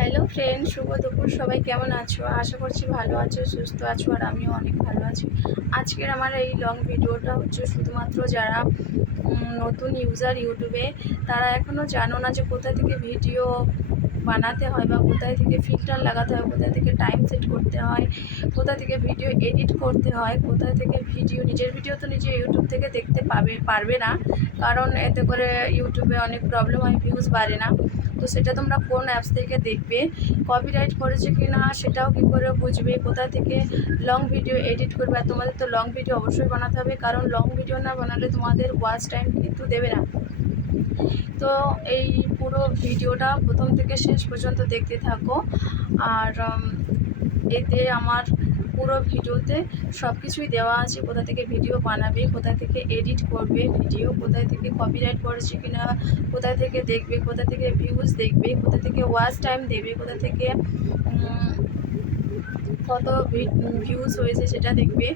Hello friend শুভ দুপুর, সবাই কেমন আছো? আশা করছি ভালো আছো, সুস্থ আছো, আর আমিও অনেক ভালো আছি। আজকের আমার এই লং ভিডিওটা হচ্ছে শুধুমাত্র যারা নতুন ইউজার ইউটিউবে, তারা এখনও জানো না যে কোথা থেকে ভিডিও বানাতে হয় বা কোথায় থেকে ফিল্টার লাগাতে হয়, কোথায় থেকে টাইম সেট করতে হয় কোথা থেকে ভিডিও এডিট করতে হয় কোথা থেকে ভিডিও নিজের ভিডিও তো নিজে ইউটিউব থেকে দেখতে পাবে, পারবে না। কারণ এতে করে ইউটিউবে অনেক প্রবলেম হয় ভিউজ বাড়ে না। তো সেটা তোমরা কোন অ্যাপস থেকে দেখবে কপিরাইট করেছে কি না সেটাও কী করে বুঝবে, কোথা থেকে লং ভিডিও এডিট করবে, আর তোমাদের তো লং ভিডিও অবশ্যই বানাতে হবে, কারণ লং ভিডিও না বানালে তোমাদের ওয়াচ টাইম কিন্তু দেবে না। তো এই পুরো ভিডিওটা প্রথম থেকে শেষ পর্যন্ত দেখতে থাকো, আর এতে আমার পুরো ভিডিওতে সব কিছুই দেওয়া আছে, কোথা থেকে ভিডিও বানাবে, কোথা থেকে এডিট করবে ভিডিও কোথায় থেকে কপিরাইট করেছে কিনা কোথা থেকে দেখবে, কোথা থেকে ভিউজ দেখবে, কোথা থেকে ওয়াচ টাইম দেবে, কোথা থেকে কত ভিউজ হয়েছে সেটা দেখবে।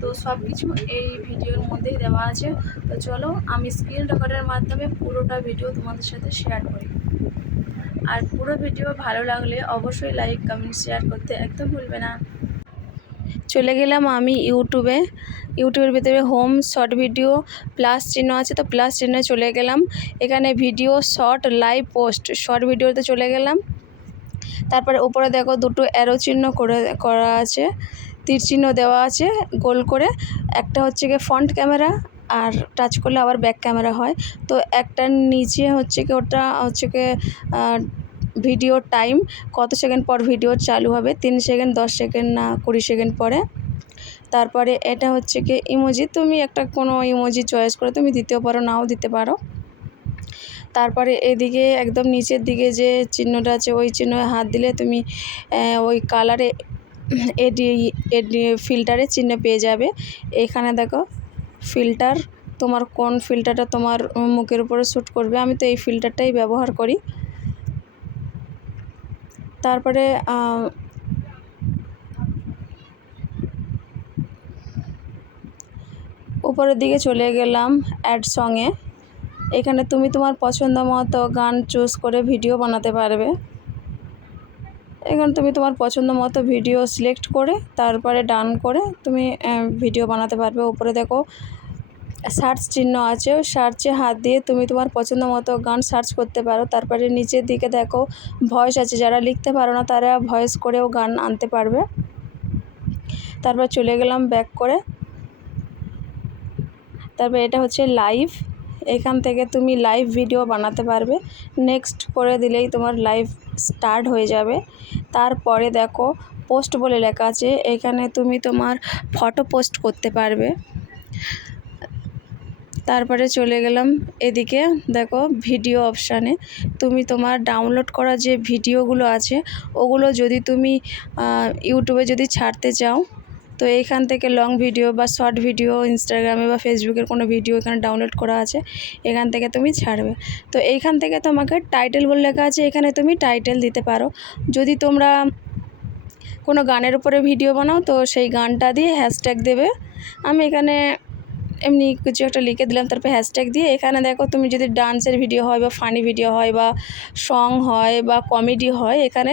তো সব কিছু এই ভিডিওর মধ্যেই দেওয়া আছে। তো চলো আমি স্ক্রিন রেকর্ডের মাধ্যমে পুরোটা ভিডিও তোমাদের সাথে শেয়ার করি। আর পুরো ভিডিও ভালো লাগলে অবশ্যই লাইক কমেন্ট শেয়ার করতে একদম ভুলবে না। চলে গেলাম আমি ইউটিউবে। ইউটিউবের ভিতরে হোম, শর্ট ভিডিও, প্লাস চিহ্ন আছে তো প্লাস চিহ্নে চলে গেলাম। এখানে video, short, live, post, short ভিডিওতে চলে গেলাম। তারপরে উপরে দেখো দুটো অ্যারো চিহ্ন করে, করা আছে। তীর চিহ্ন দেওয়া আছে গোল করে। একটা হচ্ছে গিয়ে ফ্রন্ট ক্যামেরা আর টাচ করলে আবার ব্যাক ক্যামেরা হয়। তো একটা নিচে হচ্ছে কি ওটা হচ্ছে কি ভিডিও টাইম, কত সেকেন্ড পর ভিডিও চালু হবে? তিন সেকেন্ড, দশ সেকেন্ড না কুড়ি সেকেন্ড পরে? তারপরে এটা হচ্ছে কি ইমোজি, তুমি একটা কোনো ইমোজি চয়েস করে তুমি দিতেও পারো নাও দিতে পারো। তারপরে এদিকে একদম নিচের দিকে যে চিহ্নটা আছে, ওই চিহ্নে হাত দিলে তুমি ওই কালারে এডি এডি ফিল্টারের চিহ্ন পেয়ে যাবে। এখানে দেখো ফিল্টার তোমার কোন ফিল্টারটা তোমার মুখের উপরে শ্যুট করবে? আমি তো এই ফিল্টারটাই ব্যবহার করি। তারপরে উপরের দিকে চলে গেলাম অ্যাড সঙে এখানে তুমি তোমার পছন্দ মতো গান চুজ করে ভিডিও বানাতে পারবে। এখানে তুমি তোমার পছন্দ মতো ভিডিও সিলেক্ট করে, তারপরে ডান করে তুমি ভিডিও বানাতে পারবে। উপরে দেখো সার্চ চিহ্ন আছে, ওই সার্চে হাত দিয়ে তুমি তোমার পছন্দ মতো গান সার্চ করতে পারো। তারপরে নিচের দিকে দেখো, ভয়েস আছে, যারা লিখতে পারো না তারা ভয়েস করেও গান আনতে পারবে। তারপর চলে গেলাম ব্যাক করে। তারপর এটা হচ্ছে লাইভ, এখান থেকে তুমি লাইভ ভিডিও বানাতে পারবে। নেক্সট করে দিলেই তোমার লাইভ স্টার্ট হয়ে যাবে। তারপরে দেখো, পোস্ট বলে লেখা আছে, এখানে তুমি তোমার ফটো পোস্ট করতে পারবে। তারপরে চলে গেলাম এদিকে, দেখো ভিডিও অপশানে তুমি তোমার ডাউনলোড করা যে ভিডিওগুলো আছে, ওগুলো যদি তুমি ইউটিউবে যদি ছাড়তে চাও, তো এইখান থেকে লং ভিডিও বা শর্ট ভিডিও ইনস্টাগ্রামে বা ফেসবুকের কোনো ভিডিও এখানে ডাউনলোড করা আছে, এখান থেকে তুমি ছাড়বে। তো এইখান থেকে তোমাকে টাইটেল বলে লেখা আছে, এখানে তুমি টাইটেল দিতে পারো। যদি তোমরা কোনো গানের উপরে ভিডিও বানাও, তো সেই গানটা দিয়ে হ্যাশট্যাগ দেবে। আমি এখানে এমনি কিছু একটা লিখে দিলাম, তারপর হ্যাশট্যাগ দিয়ে এখানে দেখো তুমি যদি ডান্সের ভিডিও হয় বা ফানি ভিডিও হয় বা সং হয় বা কমেডি হয়, এখানে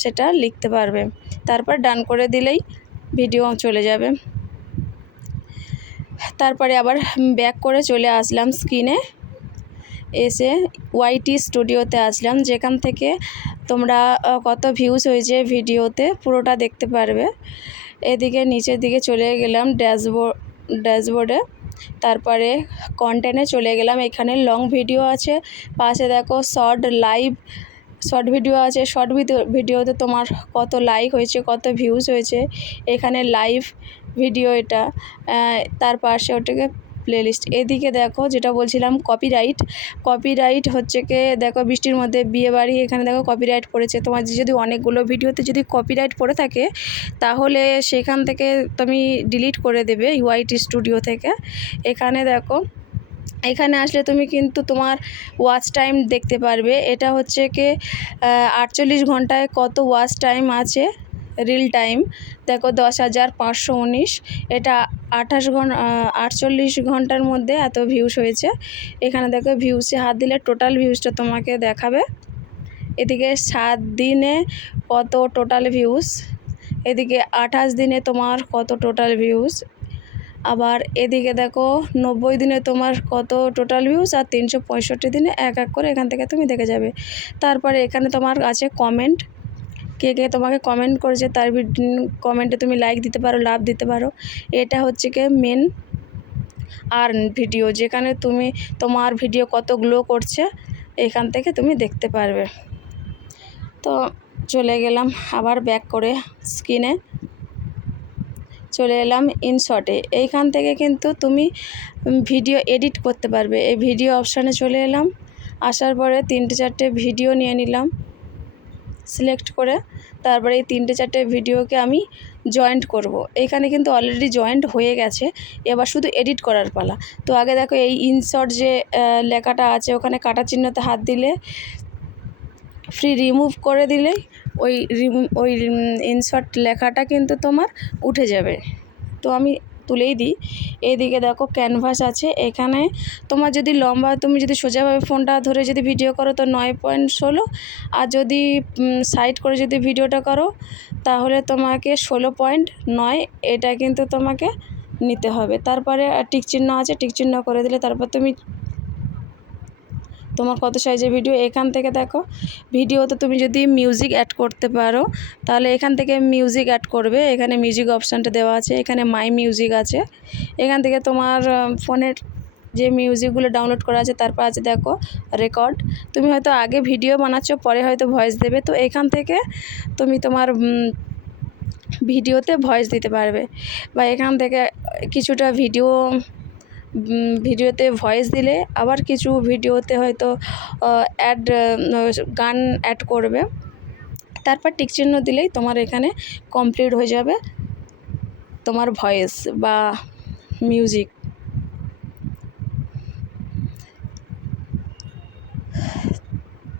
সেটা লিখতে পারবে। তারপর ডান করে দিলেই ভিডিও চলে যাবে। তারপরে আবার ব্যাক করে চলে আসলাম স্ক্রিনে এসে ওয়াইটি স্টুডিওতে আসলাম, যেখান থেকে তোমরা কত ভিউজ হয়েছে ভিডিওতে পুরোটা দেখতে পারবে। এদিকে নিচের দিকে চলে গেলাম ড্যাশবোর্ড ড্যাশবোর্ডে। তারপরে কন্টেন্টে চলে গেলাম। এখানে লং ভিডিও আছে। পাশে দেখো শর্ট লাইভ শর্ট ভিডিও আছে। শর্ট ভিডিও ভিডিওতে তোমার কত লাইক হয়েছে, কত ভিউজ হয়েছে। এখানে লাইভ ভিডিও এটা। তার পাশে ওটাকে প্লেলিস্ট এদিকে দেখো, যেটা বলছিলাম কপিরাইট কপিরাইট হচ্ছে কি, দেখো, বৃষ্টির মধ্যে বিয়ে বাড়ি, এখানে দেখো কপিরাইট পড়েছে। তোমার যদি অনেকগুলো ভিডিওতে যদি কপিরাইট পড়ে থাকে, তাহলে সেখান থেকে তুমি ডিলিট করে দেবে ইউআইটি স্টুডিও থেকে। এখানে দেখো, এখানে আসলে তুমি কিন্তু তোমার ওয়াচ টাইম দেখতে পারবে। এটা হচ্ছে কি আটচল্লিশ ঘন্টায় কত ওয়াচ টাইম আছে? রিল টাইম দেখো দশ হাজার পাঁচশো উনিশ। এটা আঠাশ ঘণ্টা আটচল্লিশ ঘণ্টার মধ্যে এত ভিউস হয়েছে। এখানে দেখো ভিউসে হাত দিলে টোটাল ভিউসটা তোমাকে দেখাবে। এদিকে সাত দিনে কত টোটাল ভিউজ এদিকে আঠাশ দিনে তোমার কত টোটাল ভিউজ আবার এদিকে দেখো নব্বই দিনে তোমার কত টোটাল ভিউজ আর তিনশো পঁয়ষট্টি দিনে এক এক করে এখান থেকে তুমি দেখে যাবে। তারপরে এখানে তোমার আছে কমেন্ট কে কে তোমাকে কমেন্ট করেছে তার কমেন্টে তুমি লাইক দিতে পারো, লাভ দিতে পারো। এটা হচ্ছে কি মেন আর্ন ভিডিও যেখানে তুমি তোমার ভিডিও কত গ্লো করছে, এখান থেকে তুমি দেখতে পারবে। তো চলে গেলাম আবার ব্যাক করে স্ক্রিনে চলে এলাম ইনশটে এইখান থেকে কিন্তু তুমি ভিডিও এডিট করতে পারবে। এই ভিডিও অপশানে চলে এলাম। আসার পরে তিনটে চারটে ভিডিও নিয়ে নিলাম। সিলেক্ট করে তারপরে এই তিনটে চারটে ভিডিওকে আমি জয়েন্ট করব। এখানে কিন্তু অলরেডি জয়েন্ট হয়ে গেছে, এবার শুধু এডিট করার পালা তো আগে দেখো এই ইনশর্ট যে লেখাটা আছে, ওখানে কাটা চিহ্নতে হাত দিলে ফ্রি রিমুভ করে দিলেই ওই ওই ইনশর্ট লেখাটা কিন্তু তোমার উঠে যাবে তো আমি তুলেই দিই। এদিকে দেখো ক্যানভাস আছে। এখানে তোমার যদি লম্বা, তুমি যদি সোজাভাবে ফোনটা ধরে যদি ভিডিও করো তো নয় পয়েন্ট ষোলো। আর যদি সাইড করে যদি ভিডিওটা করো, তাহলে তোমাকে ষোলো পয়েন্ট নয়। এটা কিন্তু তোমাকে নিতে হবে। তারপরে টিক চিহ্ন আছে টিক চিহ্ন করে দিলে তারপর তুমি তোমার কত সাইজের ভিডিও এখান থেকে দেখো ভিডিওতে তুমি যদি মিউজিক অ্যাড করতে পারো, তাহলে এখান থেকে মিউজিক অ্যাড করবে। এখানে মিউজিক অপশানটা দেওয়া আছে, এখানে মাই মিউজিক আছে। এখান থেকে তোমার ফোনের যে মিউজিকগুলো ডাউনলোড করা আছে, তারপর আছে দেখো রেকর্ড তুমি হয়তো আগে ভিডিও বানাচ্ছ, পরে হয়তো ভয়েস দেবে। তো এখান থেকে তুমি তোমার ভিডিওতে ভয়েস দিতে পারবে। বা এখান থেকে কিছুটা ভিডিও ভিডিওতে ভয়েস দিলে, আবার কিছু ভিডিওতে হয়তো অ্যাড গান অ্যাড করবে। তারপর টিক চিহ্ন দিলেই তোমার এখানে কমপ্লিট হয়ে যাবে তোমার ভয়েস বা মিউজিক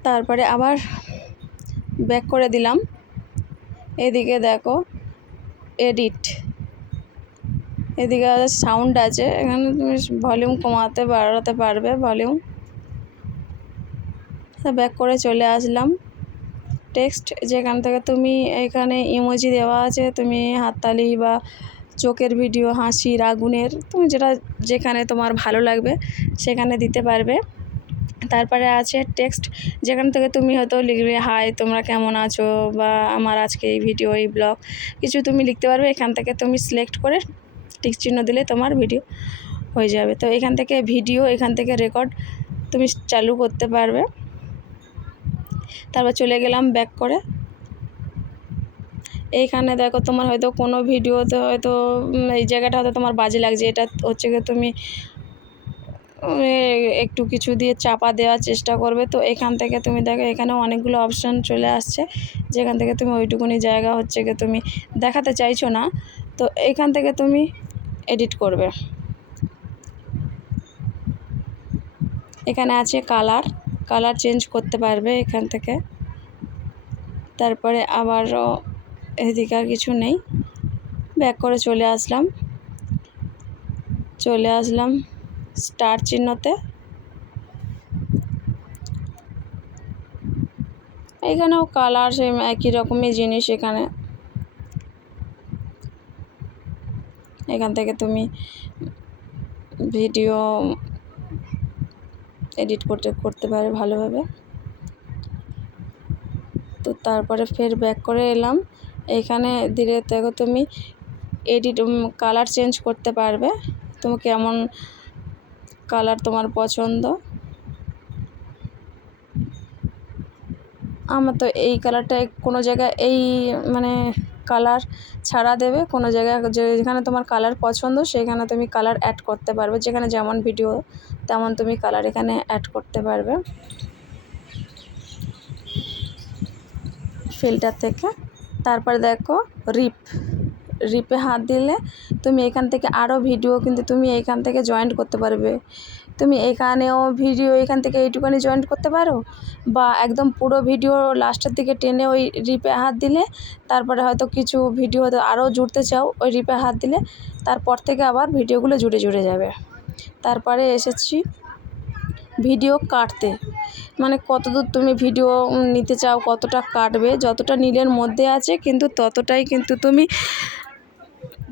তারপরে আবার ব্যাক করে দিলাম। এদিকে দেখো এডিট এদিকে সাউন্ড আছে। এখানে তুমি ভলিউম কমাতে বাড়াতে পারবে ভলিউম ব্যাক করে চলে আসলাম। টেক্সট যেখান থেকে তুমি এখানে ইমোজি দেওয়া আছে, তুমি হাততালি বা চোখের ভিডিও হাসির আগুনের তুমি যেটা যেখানে তোমার ভালো লাগবে সেখানে দিতে পারবে। তারপরে আছে টেক্সট যেখান থেকে তুমি হয়তো লিখবে হাই তোমরা কেমন আছো? বা, আমার আজকে এই ভিডিও এই ব্লগ কিছু তুমি লিখতে পারবে। এখান থেকে তুমি সিলেক্ট করে টিক চিহ্ন দিলে তোমার ভিডিও হয়ে যাবে। তো এখান থেকে ভিডিও, এখান থেকে রেকর্ড তুমি চালু করতে পারবে। তারপর চলে গেলাম ব্যাক করে। এইখানে দেখো তোমার হয়তো কোনো ভিডিওতে হয়তো এই জায়গাটা হয়তো তোমার বাজে লাগছে। এটা হচ্ছে গিয়ে তুমি একটু কিছু দিয়ে চাপা দেওয়ার চেষ্টা করবে। তো এখান থেকে তুমি দেখো এখানে অনেকগুলো অপশান চলে আসছে। যেখান থেকে তুমি ওইটুকুনি জায়গা হচ্ছে গিয়ে তুমি দেখাতে চাইছো না। তো এখান থেকে তুমি এডিট করবে। এখানে আছে কালার। কালার চেঞ্জ করতে পারবে এখান থেকে। তারপরে আবারও এদিকে আর কিছু নেই। ব্যাক করে চলে আসলাম। চলে আসলাম স্টার চিহ্নতে। এখানেও কালার সেম একই রকমই জিনিস এখানে। এখান থেকে তুমি ভিডিও এডিট করতে করতে পারে ভালোভাবে। তো তারপরে ফের ব্যাক করে এলাম। এখানে ধীরে দেখো তুমি এডিট কালার চেঞ্জ করতে পারবে। তুমি কেমন কালার তোমার পছন্দ। আমার তো এই কালারটা কোনো জায়গায় এই মানে কালার ছাড়া দেবে। কোনো জায়গায় যেখানে তোমার কালার পছন্দ, সেখানে তুমি কালার অ্যাড করতে পারবে। যেখানে যেমন ভিডিও তেমন তুমি কালার এখানে অ্যাড করতে পারবে। ফিল্টার থেকে। তারপরে দেখো রিপ রিপে হাত দিলে তুমি এখান থেকে আরও ভিডিও কিন্তু তুমি এখান থেকে জয়েন্ট করতে পারবে। তুমি এখানেও ভিডিও এখান থেকে এইটুখানি জয়েন্ট করতে পারো? বা একদম পুরো ভিডিও লাস্টের দিকে টেনে ওই রিপে হাত দিলে, তারপরে হয়তো কিছু ভিডিও হয়তো আরও জুড়তে চাও, ওই রিপে হাত দিলে, তারপর থেকে আবার ভিডিওগুলো জুড়ে জুড়ে যাবে। তারপরে এসেছি ভিডিও কাটতে। মানে কতদূর তুমি ভিডিও নিতে চাও, কতটা কাটবে, যতটা নীলের মধ্যে আছে, কিন্তু ততটাই কিন্তু তুমি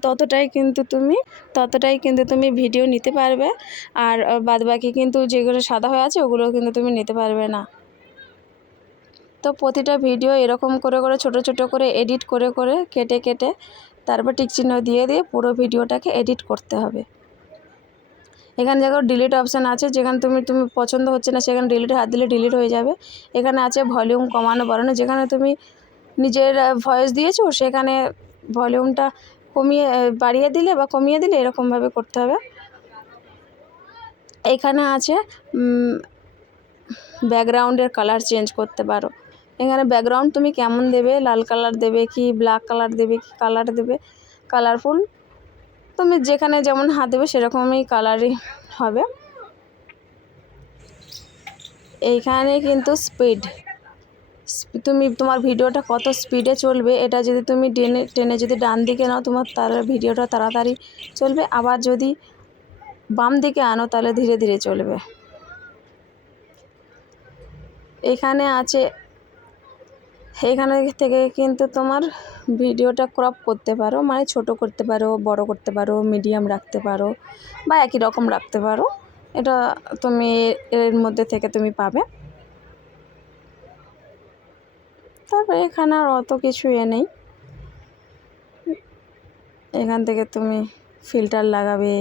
ততটাই কিন্তু তুমি, ততটাই কিন্তু তুমি ভিডিও নিতে পারবে। আর বাদবাকি কিন্তু যেগুলো সাদা হয়ে আছে, ওগুলো কিন্তু তুমি নিতে পারবে না। তো প্রতিটা ভিডিও এরকম করে করে, ছোট ছোট করে এডিট করে করে কেটে কেটে তারপর টিকচিহ্ন দিয়ে দিয়ে পুরো ভিডিওটাকে এডিট করতে হবে। এখানে দেখো ডিলিট অপশান আছে, যেখানে তুমি তুমি পছন্দ হচ্ছে না, সেখানে ডিলিট হাত দিলে ডিলিট হয়ে যাবে। এখানে আছে ভলিউম কমানো, বাড়ানো, যেখানে তুমি নিজের ভয়েস দিয়েছ, সেখানে ভলিউমটা কমিয়ে বাড়িয়ে দিলে বা কমিয়ে দিলে এরকমভাবে করতে হবে। এখানে আছে ব্যাকগ্রাউন্ডের কালার চেঞ্জ করতে পারো। এখানে ব্যাকগ্রাউন্ড তুমি কেমন দেবে? লাল কালার দেবে কি, ব্ল্যাক কালার দেবে কি, কালার দেবে? কালারফুল। তুমি যেখানে যেমন হাত দেবে সেরকমই কালারই হবে। এইখানে কিন্তু স্পিড। তুমি তোমার ভিডিওটা কত স্পিডে চলবে, এটা যদি তুমি টেনে টেনে যদি ডান দিকে নাও, তোমার তার, ভিডিওটা তাড়াতাড়ি চলবে। আবার যদি বাম দিকে আনো, তাহলে ধীরে ধীরে চলবে। এখানে আছে, এখানে থেকে কিন্তু তোমার ভিডিওটা ক্রপ করতে পারো মানে ছোট করতে পারো, বড় করতে পারো মিডিয়াম রাখতে পারো, বা একই রকম রাখতে পারো। এটা তুমি এর মধ্যে থেকে তুমি পাবে। তারপরে এখানে আর অত কিছু এ নেই। এখান থেকে তুমি ফিল্টার লাগাবে।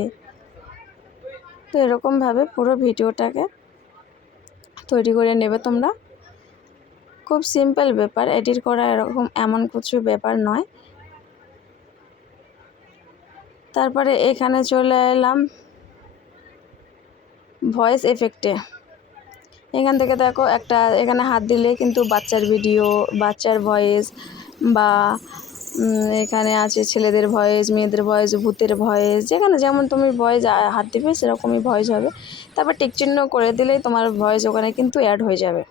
তো এরকমভাবে পুরো ভিডিওটাকে তৈরি করে নেবে তোমরা। খুব সিম্পল ব্যাপার এডিট করা এরকম এমন কিছু ব্যাপার নয়। তারপরে এখানে চলে এলাম ভয়েস এফেক্টে এখান থেকে দেখো একটা, এখানে হাত দিলে কিন্তু বাচ্চার ভিডিও বাচ্চার ভয়েস বা এখানে আছে ছেলেদের ভয়েস মেয়েদের ভয়েস ভূতের ভয়েস যেখানে যেমন তুমি ভয়েস হাত দিবে সেরকমই ভয়েস হবে। তারপর টিক চিহ্ন করে দিলেই তোমার ভয়েস ওখানে কিন্তু অ্যাড হয়ে যাবে।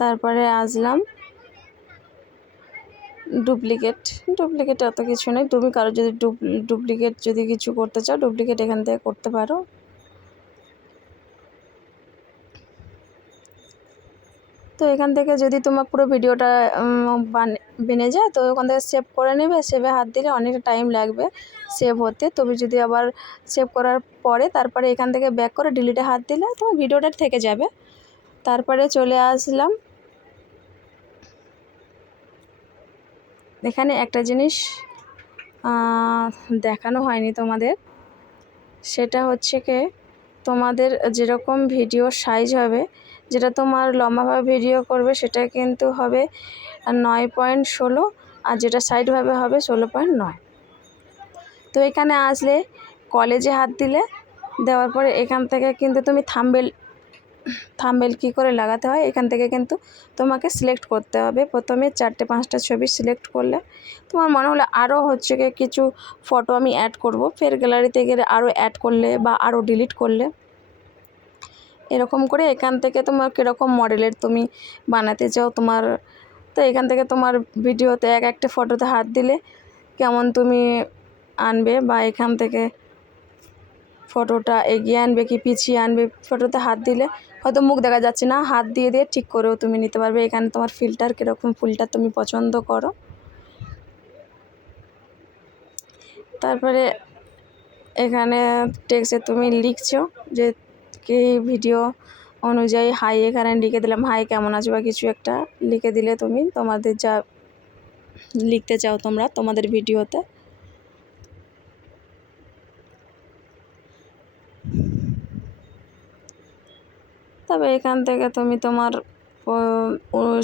তারপরে আসলাম। ডুপ্লিকেট। ডুপ্লিকেট এত কিছু নেই। তুমি কারও যদি ডুপ্লিকেট যদি কিছু করতে চাও, ডুপ্লিকেট এখান থেকে করতে পারো। তো এখান থেকে যদি তোমার পুরো ভিডিওটা বান- যায়, তো ওখান থেকে সেভ করে নেবে। সেভে হাত দিলে অনেক টাইম লাগবে সেভ হতে। তুমি যদি আবার সেভ করার পরে তারপরে এখান থেকে ব্যাক করে ডিলিটে হাত দিলে তোমার ভিডিওটা থেকে যাবে। তারপরে চলে আসলাম। এখানে একটা জিনিস দেখানো হয়নি তোমাদের। সেটা হচ্ছে কি, তোমাদের যেরকম ভিডিও সাইজ হবে, যেটা তোমার লম্বাভাবে ভিডিও করবে, সেটা কিন্তু হবে নয় পয়েন্ট ষোলো, আর যেটা সাইডভাবে হবে ষোলো পয়েন্ট নয়। তো এখানে আসলে কলেজে হাত দিলে, দেওয়ার পরে এখান থেকে কিন্তু তুমি থাম্বেল থাম্বেল কী করে লাগাতে হয়, এখান থেকে কিন্তু তোমাকে সিলেক্ট করতে হবে। প্রথমে চারটে পাঁচটা ছবি সিলেক্ট করলে তোমার মনে হলো আরও হচ্ছে গিয়ে কিছু ফটো আমি অ্যাড করব। ফের গ্যালারিতে গেলে আরও অ্যাড করলে বা আরও ডিলিট করলে এরকম করে এখান থেকে তোমার কীরকম মডেলের তুমি বানাতে চাও তোমার, তো এখান থেকে তোমার ভিডিওতে এক একটা ফটোতে হাত দিলে কেমন তুমি আনবে বা এখান থেকে ফটোটা এগিয়ে আনবে কি পিছিয়ে আনবে ফটোতে হাত দিলে হয়তো মুখ দেখা যাচ্ছে না, হাত দিয়ে দিয়ে ঠিক করেও তুমি নিতে পারবে। এখানে তোমার ফিল্টার কীরকম, ফুলটা তুমি পছন্দ করো। তারপরে এখানে টেক্সে তুমি লিখছো যে, কি ভিডিও অনুযায়ী হাই এখানে লিখে দিলাম। হাই কেমন আছো বা কিছু একটা লিখে দিলে তুমি তোমাদের যা লিখতে চাও তোমরা তোমাদের ভিডিওতে তবে এখান থেকে তুমি তোমার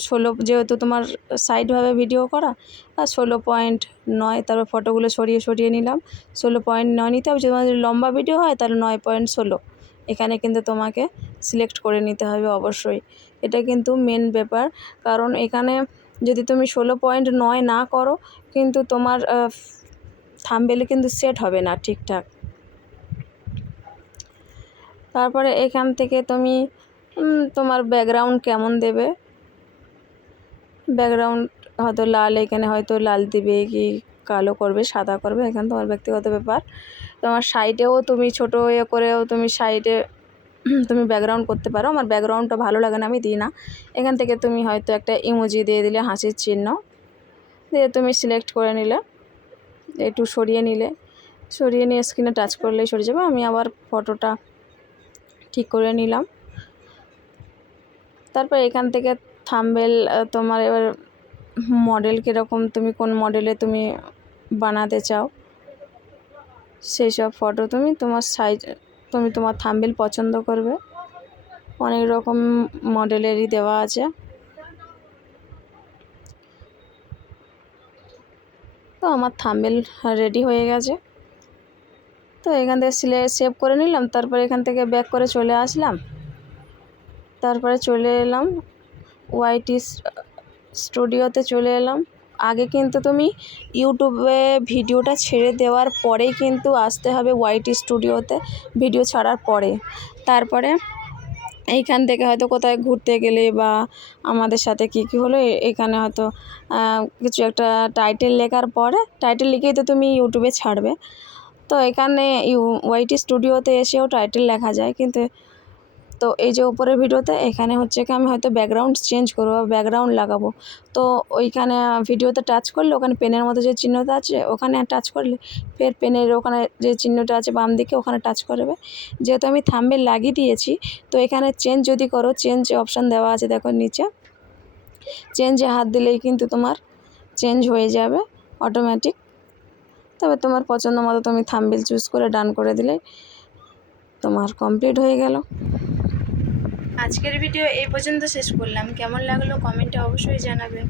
ষোলো, যেহেতু তোমার সাইডভাবে ভিডিও করা, আর ষোলো পয়েন্ট নয়, তারপর ফটোগুলো সরিয়ে সরিয়ে নিলাম। ষোলো পয়েন্ট নয় নিতে হবে, যদি তোমার লম্বা ভিডিও হয়, তাহলে নয় পয়েন্ট ষোলো। এখানে কিন্তু তোমাকে সিলেক্ট করে নিতে হবে অবশ্যই। এটা কিন্তু মেন ব্যাপার, কারণ এখানে যদি তুমি ষোলো পয়েন্ট নয় না করো, কিন্তু তোমার থাম্বেলে কিন্তু সেট হবে না ঠিকঠাক। তারপরে এখান থেকে তুমি তোমার ব্যাকগ্রাউন্ড কেমন দেবে? ব্যাকগ্রাউন্ড হয়তো লাল, এখানে হয়তো লাল দিবে কি কালো করবে, সাদা করবে, এখানে তোমার ব্যক্তিগত ব্যাপার। তোমার সাইডেও তুমি ছোটো ইয়ে করেও তুমি সাইডে তুমি ব্যাকগ্রাউন্ড করতে পারো। আমার ব্যাকগ্রাউন্ডটা ভালো লাগে না, আমি দিই না। এখান থেকে তুমি হয়তো একটা ইমোজি দিয়ে দিলে, হাসির চিহ্ন। দিয়ে তুমি সিলেক্ট করে নিলে, একটু সরিয়ে নিলে। সরিয়ে নিয়ে স্ক্রিনে টাচ করলেই সরে যাবে। আমি আবার ফটোটা ঠিক করে নিলাম। তারপর এখান থেকে থাম্বেল তোমার এবার মডেল কীরকম, তুমি কোন মডেলে তুমি বানাতে চাও? সেই সব ফটো তুমি তোমার সাইজ তুমি তোমার থাম্বেল পছন্দ করবে। অনেক রকম মডেলেরই দেওয়া আছে। তো আমার থাম্বেল রেডি হয়ে গেছে। তো এখান থেকে সিলে সেভ করে নিলাম, তারপর এখান থেকে ব্যাক করে চলে আসলাম। তারপরে চলে এলাম ওয়াইটি স্টুডিওতে চলে এলাম। আগে কিন্তু তুমি ইউটিউবে ভিডিওটা ছেড়ে দেওয়ার পরেই কিন্তু আসতে হবে ওয়াইটি স্টুডিওতে ভিডিও ছাড়ার পরে। তারপরে এইখান থেকে হয়তো কোথায় ঘুরতে গেলে বা আমাদের সাথে কী কী হলো এখানে হয়তো কিছু একটা টাইটেল লেখার পরে টাইটেল লিখেই তো তুমি ইউটিউবে ছাড়বে। তো এখানে ইউ ওয়াইটি স্টুডিওতে এসেও টাইটেল লেখা যায়, কিন্তু তো এই যে উপরের ভিডিওতে, এখানে হচ্ছে কি আমি হয়তো ব্যাকগ্রাউন্ড চেঞ্জ করব বা ব্যাকগ্রাউন্ড লাগাবো। তো ওইখানে ভিডিওতে টাচ করলে ওখানে পেনের মতো যে চিহ্নটা আছে, ওখানে টাচ করলে ফের পেনের ওখানে যে চিহ্নটা আছে বাম দিকে ওখানে টাচ করবে। যেহেতু আমি থাম্বেল লাগিয়ে দিয়েছি, তো এখানে চেঞ্জ যদি করো চেঞ্জ অপশান দেওয়া আছে দেখো নিচে। চেঞ্জে হাত দিলেই কিন্তু তোমার চেঞ্জ হয়ে যাবে অটোমেটিক তবে তোমার পছন্দ মতো তুমি থাম্বেল চুজ করে ডান করে দিলে তোমার কমপ্লিট হয়ে গেল। আজকের ভিডিও এই পর্যন্ত শেষ করলাম। কেমন লাগল কমেন্টে অবশ্যই জানাবে